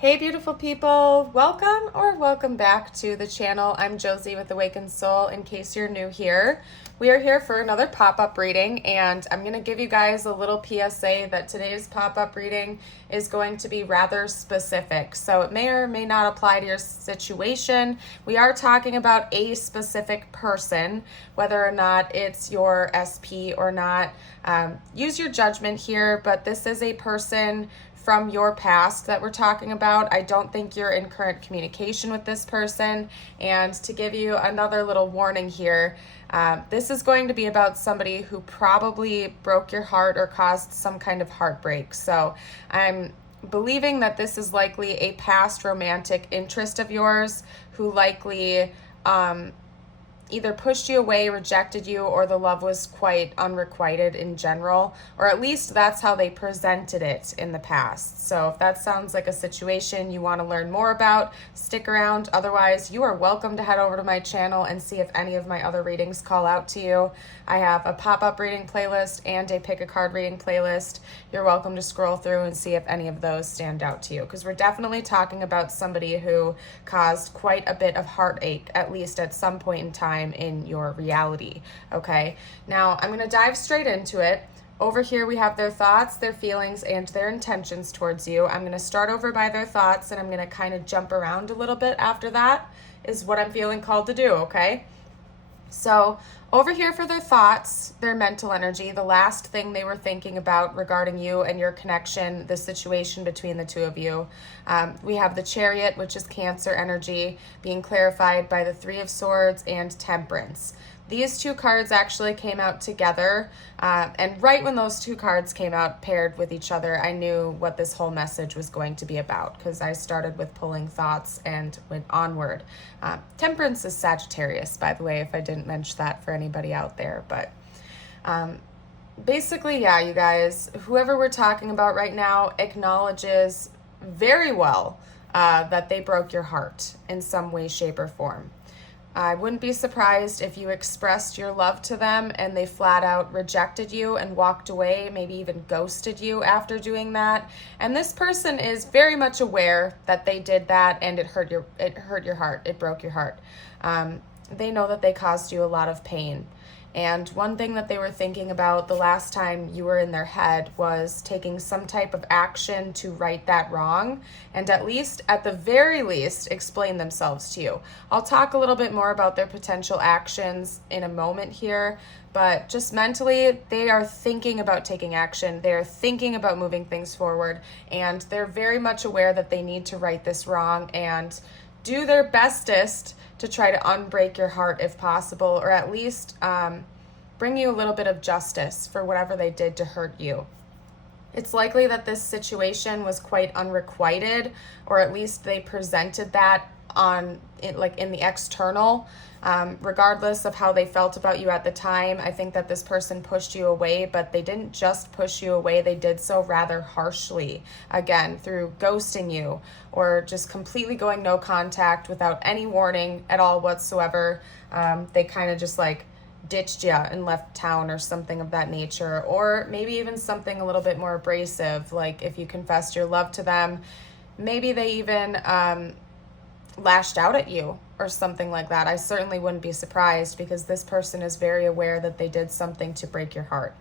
Hey beautiful people, welcome back to the channel. I'm Josie with Awakened Soul. In case you're new here, we are here for another pop-up reading, and I'm going to give you guys a little PSA that today's pop-up reading is going to be rather specific. So it may or may not apply to your situation. We are talking about a specific person, whether or not it's your SP or not. Use your judgment here, but this is a person from your past that we're talking about. I don't think you're in current communication with this person. And to give you another little warning here, this is going to be about somebody who probably broke your heart or caused some kind of heartbreak. So I'm believing that this is likely a past romantic interest of yours who likely either pushed you away, rejected you, or the love was quite unrequited in general, or at least that's how they presented it in the past. So if that sounds like a situation you want to learn more about, stick around. Otherwise, you are welcome to head over to my channel and see if any of my other readings call out to you. I have a pop-up reading playlist and a pick a card reading playlist. You're welcome to scroll through and see if any of those stand out to you, because we're definitely talking about somebody who caused quite a bit of heartache, at least at some point in time in your reality. Okay, now I'm going to dive straight into it. Over here we have their thoughts, their feelings, and their intentions towards you. I'm going to start over by their thoughts, and I'm going to kind of jump around a little bit after that is what I'm feeling called to do. Okay, so over here for their thoughts, their mental energy, the last thing they were thinking about regarding you and your connection, the situation between the two of you. We have the Chariot, which is Cancer energy, being clarified by the Three of Swords and Temperance. These two cards actually came out together, and right when those two cards came out paired with each other, I knew what this whole message was going to be about, because I started with pulling thoughts and went onward. Temperance is Sagittarius, by the way, if I didn't mention that for anybody out there. But basically, yeah, you guys, whoever we're talking about right now acknowledges very well that they broke your heart in some way, shape, or form. I wouldn't be surprised if you expressed your love to them and they flat out rejected you and walked away, maybe even ghosted you after doing that. And this person is very much aware that they did that, and it hurt your heart. It broke your heart. They know that they caused you a lot of pain. And one thing that they were thinking about the last time you were in their head was taking some type of action to right that wrong, and at the very least, explain themselves to you. I'll talk a little bit more about their potential actions in a moment here, but just mentally, they are thinking about taking action. They are thinking about moving things forward, and they're very much aware that they need to right this wrong and do their bestest to try to unbreak your heart if possible, or at least bring you a little bit of justice for whatever they did to hurt you. It's likely that this situation was quite unrequited, or at least they presented that in the external. Regardless of how they felt about you at the time, I think that this person pushed you away, but they didn't just push you away, they did so rather harshly, again, through ghosting you or just completely going no contact without any warning at all whatsoever. They kind of just ditched you and left town or something of that nature, or maybe even something a little bit more abrasive, like if you confessed your love to them, maybe they even lashed out at you or something like that. I certainly wouldn't be surprised, because this person is very aware that they did something to break your heart.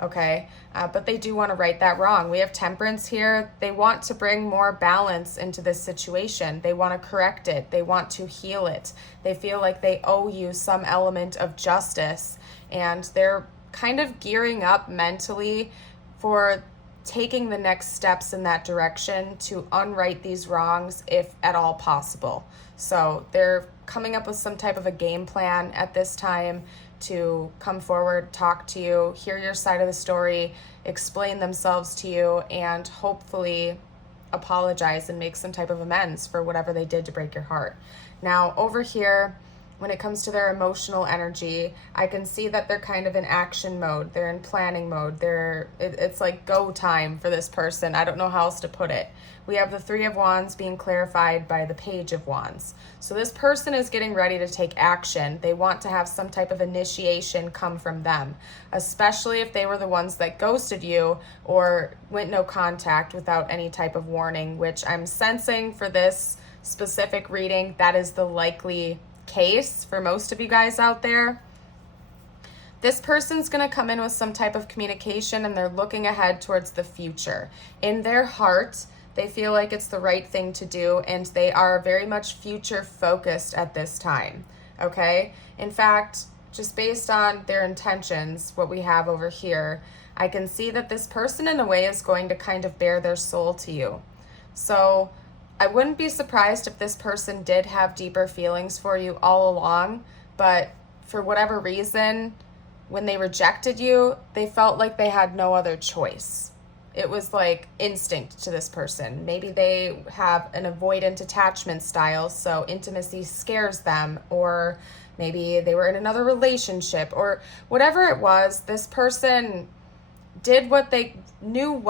Okay, but they do want to right that wrong. We have Temperance here. They want to bring more balance into this situation. They want to correct it. They want to heal it. They feel like they owe you some element of justice, and they're kind of gearing up mentally for taking the next steps in that direction to unright these wrongs if at all possible. So they're coming up with some type of a game plan at this time to come forward, talk to you, hear your side of the story, explain themselves to you, and hopefully apologize and make some type of amends for whatever they did to break your heart. Now over here when it comes to their emotional energy, I can see that they're kind of in action mode. They're in planning mode. It's like go time for this person. I don't know how else to put it. We have the Three of Wands being clarified by the Page of Wands. So this person is getting ready to take action. They want to have some type of initiation come from them, especially if they were the ones that ghosted you or went no contact without any type of warning, which I'm sensing for this specific reading, that is the likely case for most of you guys out there. This person's going to come in with some type of communication, and they're looking ahead towards the future. In their heart, they feel like it's the right thing to do, and they are very much future focused at this time, okay? In fact, just based on their intentions, what we have over here, I can see that this person in a way is going to kind of bare their soul to you. So I wouldn't be surprised if this person did have deeper feelings for you all along, but for whatever reason, when they rejected you, they felt like they had no other choice. It was like instinct to this person. Maybe they have an avoidant attachment style, so intimacy scares them, or maybe they were in another relationship, or whatever it was. This person did what they knew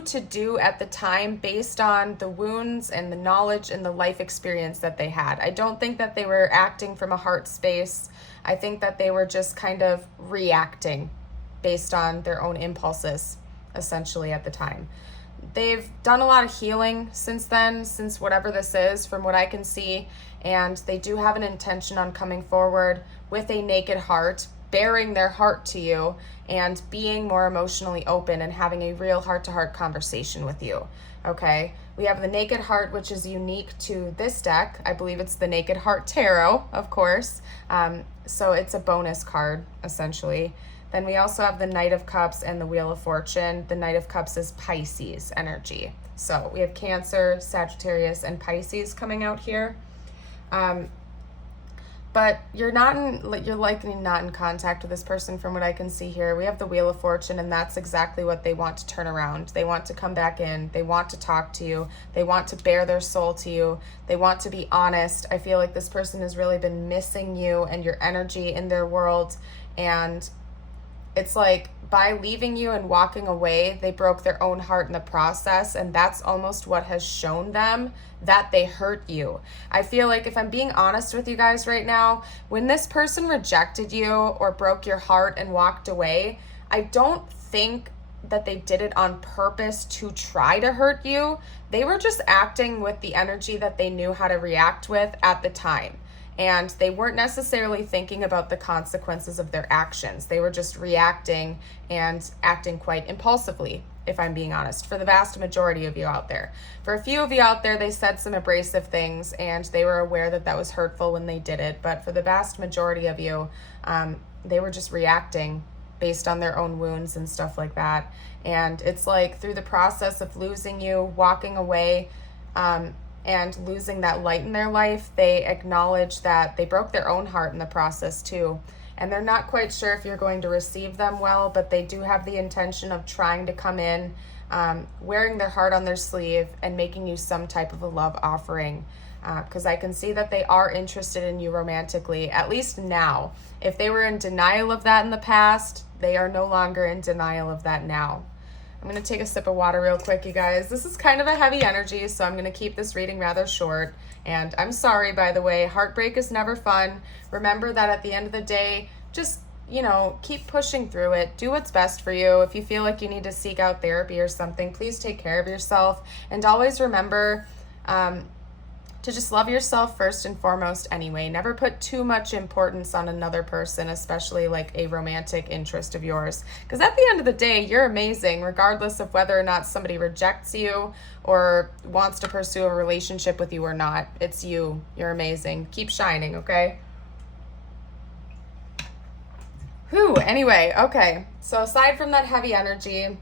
to do at the time based on the wounds and the knowledge and the life experience that they had. I don't think that they were acting from a heart space. I think that they were just kind of reacting based on their own impulses, essentially, at the time. They've done a lot of healing since then, since whatever this is, from what I can see, and they do have an intention on coming forward with a naked heart, baring their heart to you, and being more emotionally open and having a real heart-to-heart conversation with you, okay? We have the Naked Heart, which is unique to this deck. I believe it's the Naked Heart Tarot, of course. So it's a bonus card, essentially. Then we also have the Knight of Cups and the Wheel of Fortune. The Knight of Cups is Pisces energy. So we have Cancer, Sagittarius, and Pisces coming out here. But you're likely not in contact with this person from what I can see here. We have the Wheel of Fortune, and that's exactly what they want to turn around. They want to come back in. They want to talk to you. They want to bare their soul to you. They want to be honest. I feel like this person has really been missing you and your energy in their world. And it's like by leaving you and walking away, they broke their own heart in the process, and that's almost what has shown them that they hurt you. I feel like, if I'm being honest with you guys right now, when this person rejected you or broke your heart and walked away, I don't think that they did it on purpose to try to hurt you. They were just acting with the energy that they knew how to react with at the time. And they weren't necessarily thinking about the consequences of their actions. They were just reacting and acting quite impulsively, if I'm being honest, for the vast majority of you out there. For a few of you out there, they said some abrasive things and they were aware that that was hurtful when they did it. But for the vast majority of you, they were just reacting based on their own wounds and stuff like that. And it's like through the process of losing you, walking away, and losing that light in their life, they acknowledge that they broke their own heart in the process too. And they're not quite sure if you're going to receive them well, but they do have the intention of trying to come in, wearing their heart on their sleeve and making you some type of a love offering. Because I can see that they are interested in you romantically, at least now. If they were in denial of that in the past, they are no longer in denial of that now. I'm going to take a sip of water real quick, you guys. This is kind of a heavy energy, so I'm going to keep this reading rather short. And I'm sorry, by the way, heartbreak is never fun. Remember that at the end of the day, just, keep pushing through it. Do what's best for you. If you feel like you need to seek out therapy or something, please take care of yourself. And always remember to just love yourself first and foremost anyway. Never put too much importance on another person, especially like a romantic interest of yours. Because at the end of the day, you're amazing, regardless of whether or not somebody rejects you or wants to pursue a relationship with you or not. It's you. You're amazing. Keep shining, okay? Whew, anyway, okay. So aside from that heavy energy,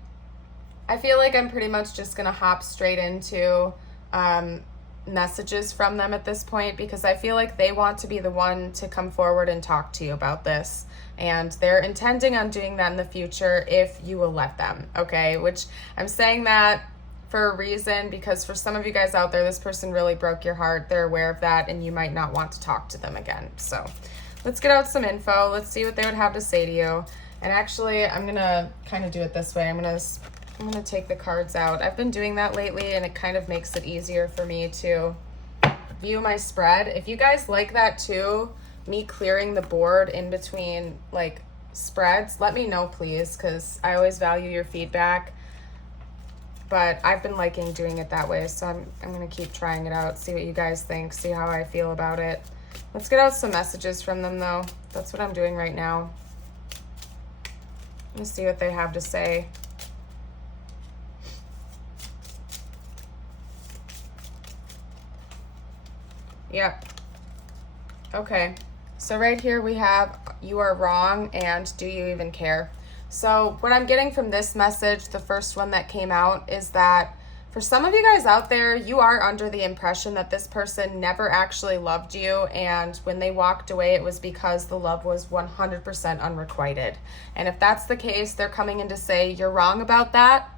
I feel like I'm pretty much just going to hop straight into messages from them at this point, because I feel like they want to be the one to come forward and talk to you about this, and they're intending on doing that in the future if you will let them, okay? Which I'm saying that for a reason, because for some of you guys out there, this person really broke your heart. They're aware of that, and you might not want to talk to them again. So let's get out some info. Let's see what they would have to say to you. And actually, I'm going to kind of do it this way. I'm going to take the cards out. I've been doing that lately, and it kind of makes it easier for me to view my spread. If you guys like that too, me clearing the board in between like spreads, let me know please, because I always value your feedback. But I've been liking doing it that way, so I'm going to keep trying it out, see what you guys think, see how I feel about it. Let's get out some messages from them though. That's what I'm doing right now. Let's see what they have to say. Yep. Okay. So right here we have, you are wrong and do you even care? So what I'm getting from this message, the first one that came out, is that for some of you guys out there, you are under the impression that this person never actually loved you, and when they walked away, it was because the love was 100% unrequited. And if that's the case, they're coming in to say you're wrong about that.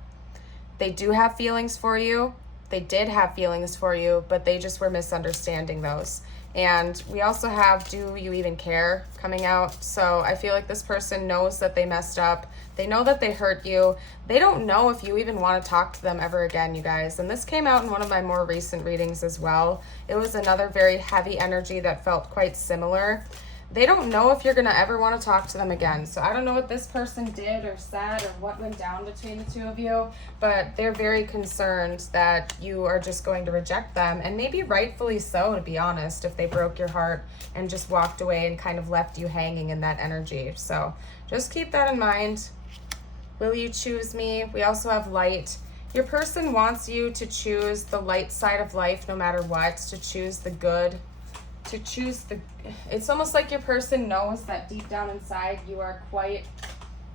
They do have feelings for you. They did have feelings for you, but they just were misunderstanding those. And we also have, do you even care, coming out. So I feel like this person knows that they messed up. They know that they hurt you. They don't know if you even want to talk to them ever again, you guys. And this came out in one of my more recent readings as well. It was another very heavy energy that felt quite similar. They don't know if you're going to ever want to talk to them again. So I don't know what this person did or said or what went down between the two of you, but they're very concerned that you are just going to reject them, and maybe rightfully so, to be honest, if they broke your heart and just walked away and kind of left you hanging in that energy. So just keep that in mind. Will you choose me? We also have light. Your person wants you to choose the light side of life no matter what, to choose the good, to choose the, it's almost like your person knows that deep down inside you are quite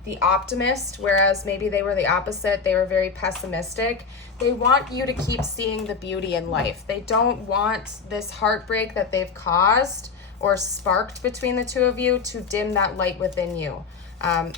the optimist, whereas maybe they were the opposite. They were very pessimistic. They want you to keep seeing the beauty in life. They don't want this heartbreak that they've caused or sparked between the two of you to dim that light within you,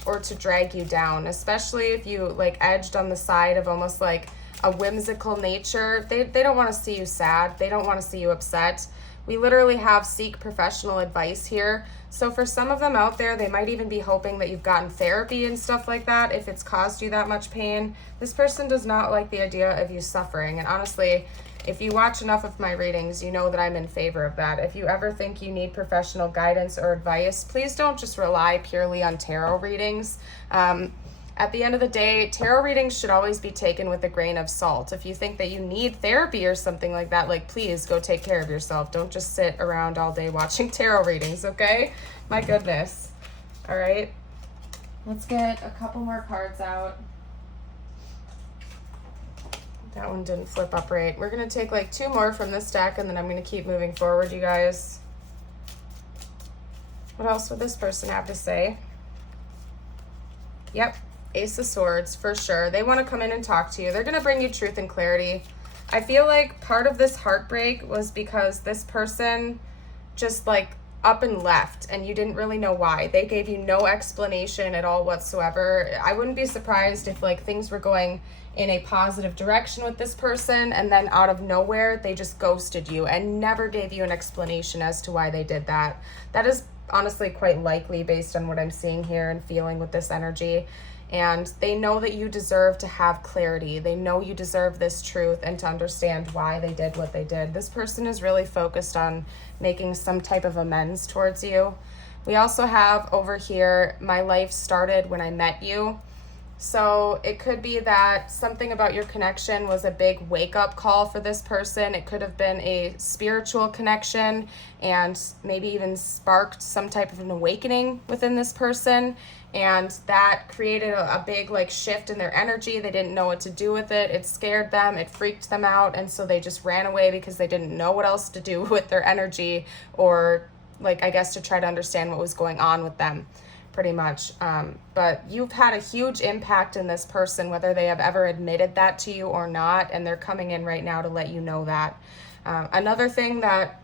or to drag you down, especially if you like edged on the side of almost like a whimsical nature. They don't want to see you sad. They don't want to see you upset. We literally have seek professional advice here. So for some of them out there, they might even be hoping that you've gotten therapy and stuff like that if it's caused you that much pain. This person does not like the idea of you suffering. And honestly, if you watch enough of my readings, you know that I'm in favor of that. If you ever think you need professional guidance or advice, please don't just rely purely on tarot readings. At the end of the day, tarot readings should always be taken with a grain of salt. If you think that you need therapy or something like that, like, please go take care of yourself. Don't just sit around all day watching tarot readings, okay? My goodness. All right. Let's get a couple more cards out. That one didn't flip up right. We're going to take like 2 more from this deck, and then I'm going to keep moving forward, you guys. What else would this person have to say? Yep. Ace of Swords, for sure. They want to come in and talk to you. They're going to bring you truth and clarity. I feel like part of this heartbreak was because this person just like up and left, and you didn't really know why. They gave you no explanation at all whatsoever. I wouldn't be surprised if like things were going in a positive direction with this person, and then out of nowhere, they just ghosted you and never gave you an explanation as to why they did that. That is honestly quite likely based on what I'm seeing here and feeling with this energy. And they know that you deserve to have clarity. They know you deserve this truth and to understand why they did what they did. This person is really focused on making some type of amends towards you. We also have over here, my life started when I met you. So it could be that something about your connection was a big wake-up call for this person. It could have been a spiritual connection and maybe even sparked some type of an awakening within this person. And that created a big like shift in their energy. They didn't know what to do with it. It scared them. It freaked them out. And so they just ran away because they didn't know what else to do with their energy, or like, I guess, to try to understand what was going on with them. Pretty much. But you've had a huge impact in this person, whether they have ever admitted that to you or not, and they're coming in right now to let you know that. Another thing that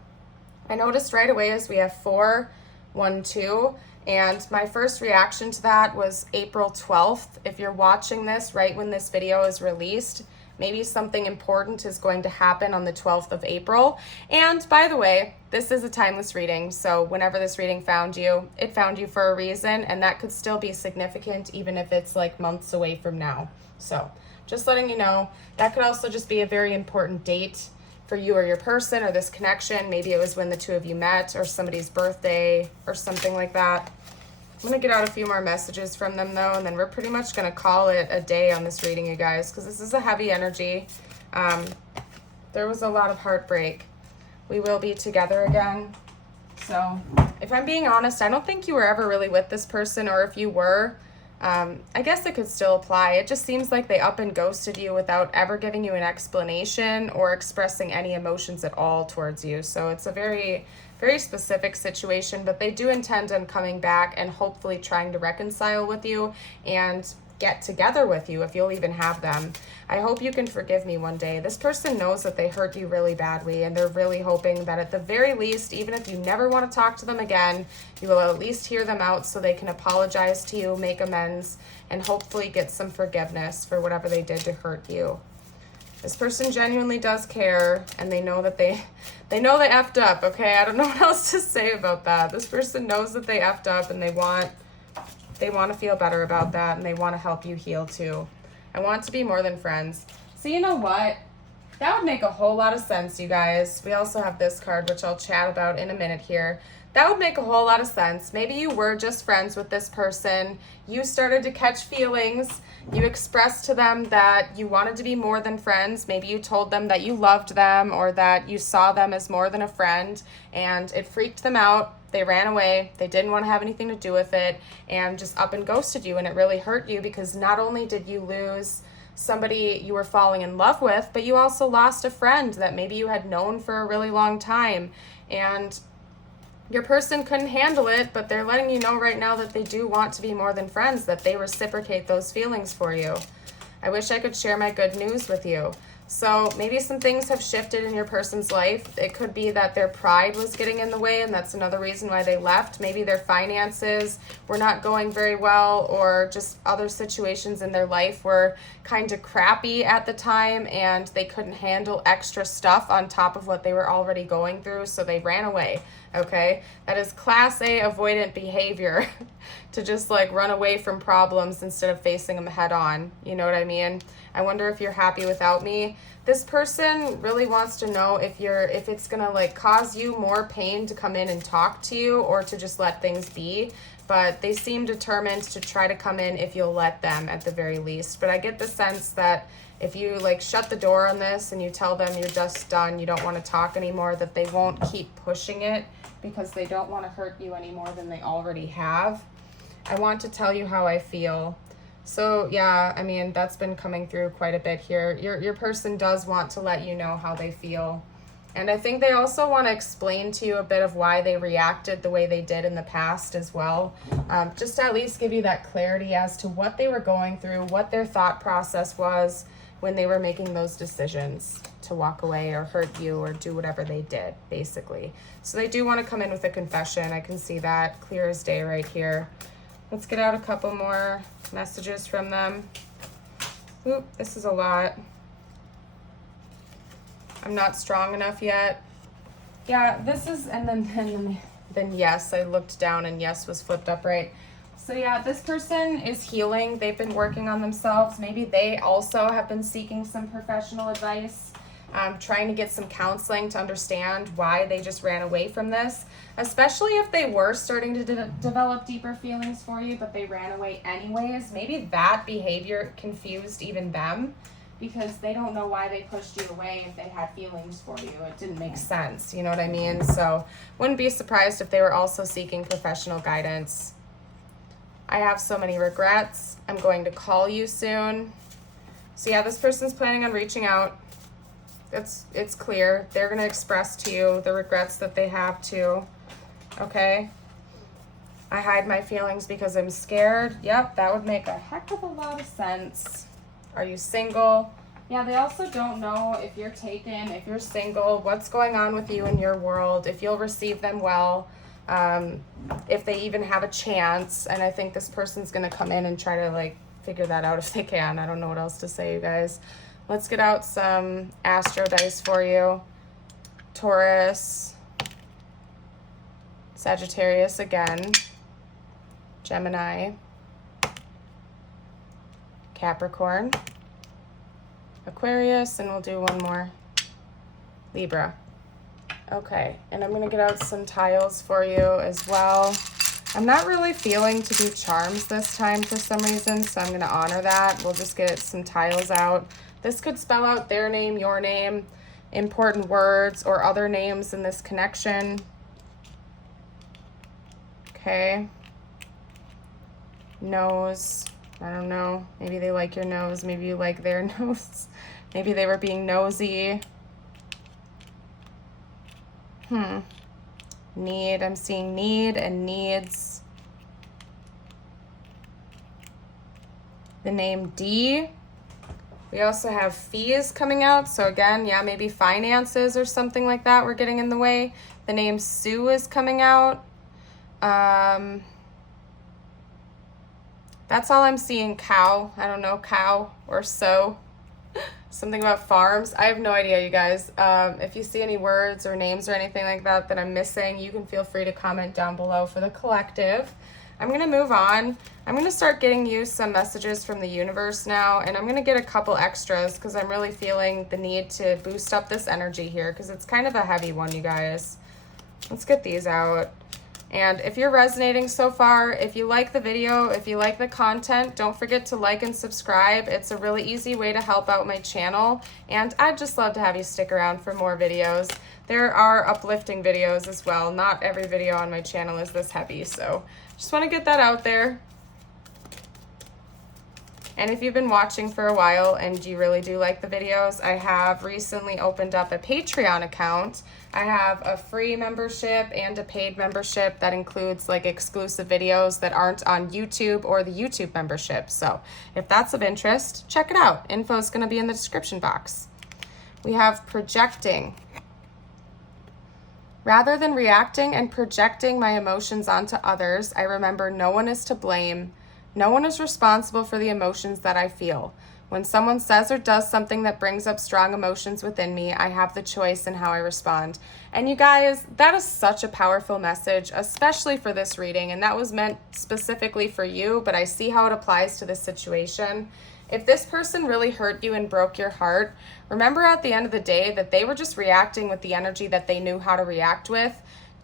I noticed right away is we have 4, 1, 2, and my first reaction to that was April 12th. If you're watching this right when this video is released, Maybe something important is going to happen on the 12th of April. And by the way, this is a timeless reading, so whenever this reading found you, it found you for a reason, and that could still be significant even if it's like months away from now. So just letting you know, that could also just be a very important date for you or your person or this connection. Maybe it was when the two of you met or somebody's birthday or something like that. I'm going to get out a few more messages from them though, and then we're pretty much going to call it a day on this reading, you guys, because this is a heavy energy. There was a lot of heartbreak. We will be together again. So if I'm being honest, I don't think you were ever really with this person, or if you were, I guess it could still apply. It just seems like they up and ghosted you without ever giving you an explanation or expressing any emotions at all towards you. So it's a very, very specific situation, but they do intend on coming back and hopefully trying to reconcile with you and get together with you if you'll even have them. I hope you can forgive me one day. This person knows that they hurt you really badly, and they're really hoping that at the very least, even if you never want to talk to them again, you will at least hear them out so they can apologize to you, make amends, and hopefully get some forgiveness for whatever they did to hurt you. This person genuinely does care, and they know that they effed up, okay? I don't know what else to say about that. This person knows that they effed up, and they want to feel better about that, and they want to help you heal too. I want to be more than friends. So you know what? That would make a whole lot of sense, you guys. We also have this card, which I'll chat about in a minute here. That would make a whole lot of sense. Maybe you were just friends with this person. You started to catch feelings. You expressed to them that you wanted to be more than friends. Maybe you told them that you loved them or that you saw them as more than a friend, and it freaked them out. They ran away. They didn't want to have anything to do with it and just up and ghosted you, and it really hurt you because not only did you lose somebody you were falling in love with, but you also lost a friend that maybe you had known for a really long time, and your person couldn't handle it, but they're letting you know right now that they do want to be more than friends, that they reciprocate those feelings for you. I wish I could share my good news with you. So maybe some things have shifted in your person's life. It could be that their pride was getting in the way, and that's another reason why they left. Maybe their finances were not going very well, or just other situations in their life were kind of crappy at the time, and they couldn't handle extra stuff on top of what they were already going through, so they ran away. Okay, that is class A avoidant behavior to just like run away from problems instead of facing them head on. You know what I mean? I wonder if you're happy without me. This person really wants to know if it's gonna like cause you more pain to come in and talk to you or to just let things be. But they seem determined to try to come in if you'll let them at the very least. But I get the sense that if you like shut the door on this and you tell them you're just done, you don't want to talk anymore, that they won't keep pushing it because they don't want to hurt you any more than they already have. I want to tell you how I feel. So yeah, I mean, that's been coming through quite a bit here. Your person does want to let you know how they feel. And I think they also want to explain to you a bit of why they reacted the way they did in the past as well. Just to at least give you that clarity as to what they were going through, what their thought process was when they were making those decisions to walk away or hurt you or do whatever they did, basically. So they do want to come in with a confession. I can see that clear as day right here. Let's get out a couple more messages from them. Oop, this is a lot. I'm not strong enough yet. Yeah, this is, and then yes, I looked down and yes was flipped up right. So yeah, this person is healing. They've been working on themselves. Maybe they also have been seeking some professional advice, trying to get some counseling to understand why they just ran away from this, especially if they were starting to develop deeper feelings for you, but they ran away anyways. Maybe that behavior confused even them because they don't know why they pushed you away if they had feelings for you. It didn't make sense, you know what I mean? So wouldn't be surprised if they were also seeking professional guidance. I have so many regrets. I'm going to call you soon. So yeah, this person's planning on reaching out. It's clear. They're going to express to you the regrets that they have too. Okay? I hide my feelings because I'm scared. Yep, that would make a heck of a lot of sense. Are you single? Yeah, they also don't know if you're taken, if you're single, what's going on with you in your world, if you'll receive them well. If they even have a chance, and I think this person's gonna come in and try to like figure that out if they can. I don't know what else to say, you guys. Let's get out some astro dice for you. Taurus, Sagittarius again, Gemini, Capricorn, Aquarius, and we'll do one more, Libra. Okay, and I'm gonna get out some tiles for you as well. I'm not really feeling to do charms this time for some reason, so I'm gonna honor that. We'll just get some tiles out. This could spell out their name, your name, important words, or other names in this connection. Okay. Nose. I don't know. Maybe they like your nose. Maybe you like their nose. Maybe they were being nosy. Need. I'm seeing need and needs. The name D. We also have fees coming out. So again, yeah, maybe finances or something like that we're getting in the way. The name Sue is coming out. That's all I'm seeing. Cow. I don't know, cow or so. Something about farms. I have no idea, you guys. If you see any words or names or anything like that that I'm missing, you can feel free to comment down below for the collective. I'm going to move on. I'm going to start getting you some messages from the universe now, and I'm going to get a couple extras because I'm really feeling the need to boost up this energy here because it's kind of a heavy one, you guys. Let's get these out. And if you're resonating so far, if you like the video, if you like the content, don't forget to like and subscribe. It's a really easy way to help out my channel. And I'd just love to have you stick around for more videos. There are uplifting videos as well. Not every video on my channel is this heavy, so just want to get that out there. And if you've been watching for a while and you really do like the videos, I have recently opened up a Patreon account. I have a free membership and a paid membership that includes like exclusive videos that aren't on YouTube or the YouTube membership. So if that's of interest, check it out. Info is going to be in the description box. We have projecting. Rather than reacting and projecting my emotions onto others, I remember no one is to blame. No one is responsible for the emotions that I feel. When someone says or does something that brings up strong emotions within me, I have the choice in how I respond. And you guys, that is such a powerful message, especially for this reading. And that was meant specifically for you, but I see how it applies to this situation. If this person really hurt you and broke your heart, remember at the end of the day that they were just reacting with the energy that they knew how to react with.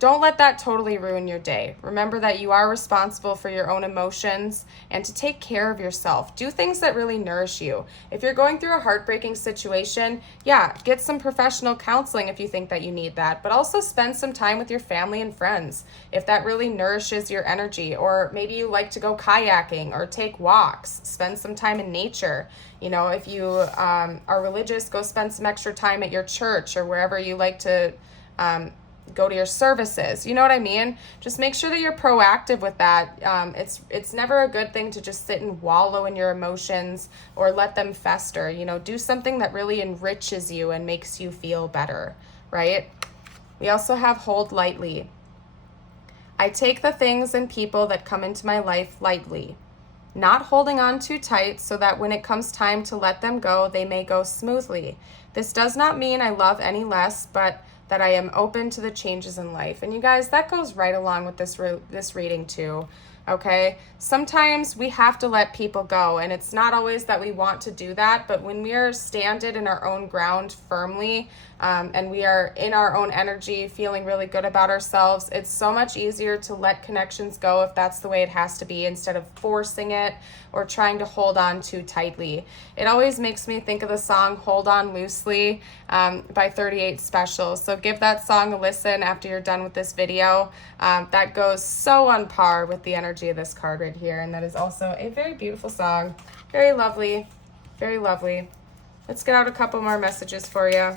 Don't let that totally ruin your day. Remember that you are responsible for your own emotions and to take care of yourself. Do things that really nourish you. If you're going through a heartbreaking situation, yeah, get some professional counseling if you think that you need that, but also spend some time with your family and friends if that really nourishes your energy. Or maybe you like to go kayaking or take walks, spend some time in nature. You know, if you are religious, go spend some extra time at your church or wherever you like to go to your services. You know what I mean? Just make sure that you're proactive with that. It's never a good thing to just sit and wallow in your emotions or let them fester. You know, do something that really enriches you and makes you feel better, right? We also have hold lightly. I take the things and people that come into my life lightly, not holding on too tight so that when it comes time to let them go, they may go smoothly. This does not mean I love any less, but that I am open to the changes in life. And you guys, that goes right along with this reading too, okay? Sometimes we have to let people go, and it's not always that we want to do that, but when we are standing in our own ground firmly, and we are in our own energy, feeling really good about ourselves, it's so much easier to let connections go if that's the way it has to be, instead of forcing it or trying to hold on too tightly. It always makes me think of the song Hold On Loosely by 38 Special. So give that song a listen after you're done with this video. That goes so on par with the energy of this card right here, and that is also a very beautiful song. Very lovely, very lovely. Let's get out a couple more messages for you.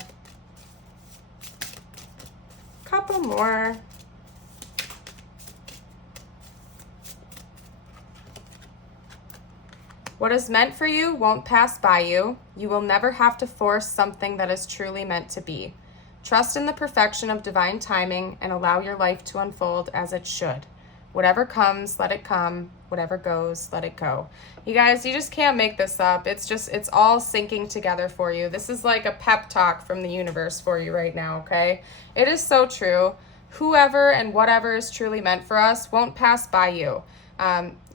Couple more. What is meant for you won't pass by you. You will never have to force something that is truly meant to be. Trust in the perfection of divine timing and allow your life to unfold as it should. Whatever comes, let it come. Whatever goes, let it go. You guys, you just can't make this up. It's all syncing together for you. This is like a pep talk from the universe for you right now, okay? It is so true. Whoever and whatever is truly meant for us won't pass by you.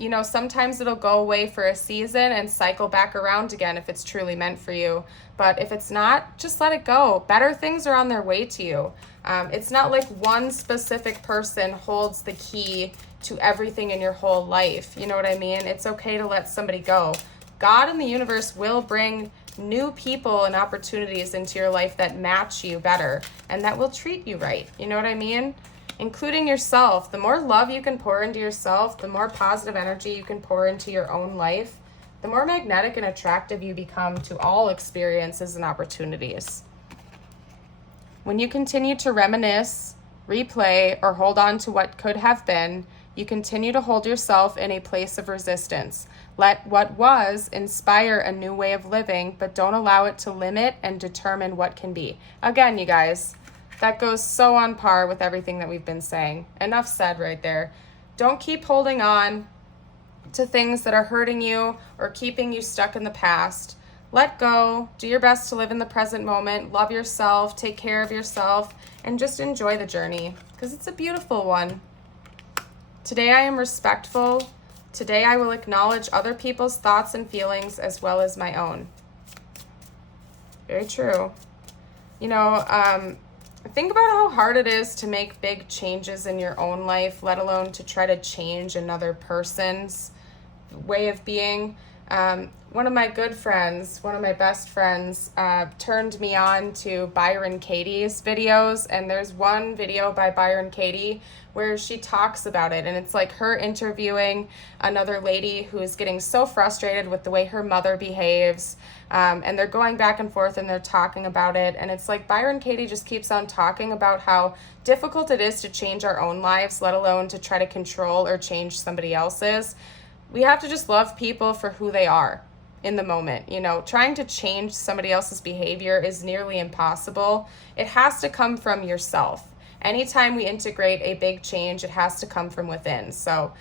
You know, sometimes it'll go away for a season and cycle back around again if it's truly meant for you. But if it's not, just let it go. Better things are on their way to you. It's not like one specific person holds the key to everything in your whole life. You know what I mean? It's okay to let somebody go. God and the universe will bring new people and opportunities into your life that match you better and that will treat you right. You know what I mean? Including yourself. The more love you can pour into yourself, the more positive energy you can pour into your own life, the more magnetic and attractive you become to all experiences and opportunities. When you continue to reminisce, replay, or hold on to what could have been, you continue to hold yourself in a place of resistance. Let what was inspire a new way of living, but don't allow it to limit and determine what can be. Again, you guys, that goes so on par with everything that we've been saying. Enough said right there. Don't keep holding on to things that are hurting you or keeping you stuck in the past. Let go. Do your best to live in the present moment. Love yourself. Take care of yourself. And just enjoy the journey because it's a beautiful one. Today I am respectful. Today I will acknowledge other people's thoughts and feelings as well as my own. Very true. You know, think about how hard it is to make big changes in your own life, let alone to try to change another person's way of being. One of my good friends, one of my best friends, turned me on to Byron Katie's videos, and there's one video by Byron Katie where she talks about it, and it's like her interviewing another lady who is getting so frustrated with the way her mother behaves, and they're going back and forth and they're talking about it, and it's like Byron Katie just keeps on talking about how difficult it is to change our own lives, let alone to try to control or change somebody else's. We have to just love people for who they are in the moment. You know, trying to change somebody else's behavior is nearly impossible. It has to come from yourself. Anytime we integrate a big change, it has to come from within. So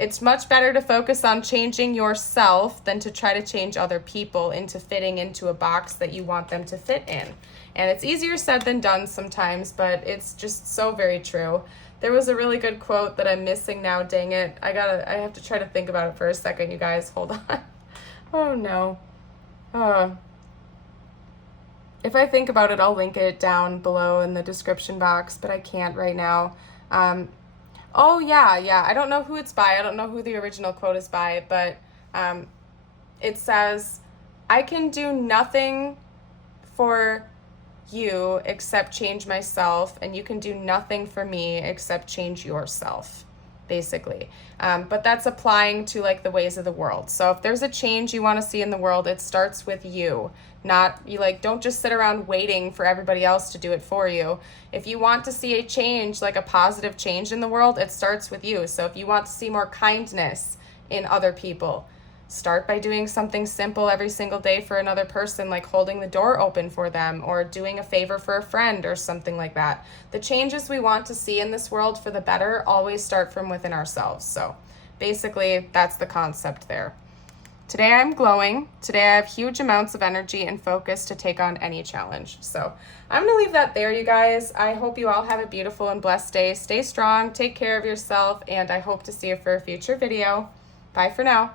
it's much better to focus on changing yourself than to try to change other people into fitting into a box that you want them to fit in. And it's easier said than done sometimes, but it's just so very true. There was a really good quote that I'm missing now, dang it. I have to try to think about it for a second, you guys. Hold on. Oh no. If I think about it, I'll link it down below in the description box, but I can't right now. Oh yeah. I don't know who it's by. I don't know who the original quote is by, but it says, I can do nothing for you except change myself, and you can do nothing for me except change yourself, basically. But that's applying to like the ways of the world. So if there's a change you want to see in the world, it starts with you. Not you, like, don't just sit around waiting for everybody else to do it for you. If you want to see a change, like a positive change in the world, it starts with you. So if you want to see more kindness in other people, start by doing something simple every single day for another person, like holding the door open for them or doing a favor for a friend or something like that. The changes we want to see in this world for the better always start from within ourselves. So basically, that's the concept there. Today I'm glowing. Today I have huge amounts of energy and focus to take on any challenge. So I'm going to leave that there, you guys. I hope you all have a beautiful and blessed day. Stay strong, take care of yourself, and I hope to see you for a future video. Bye for now.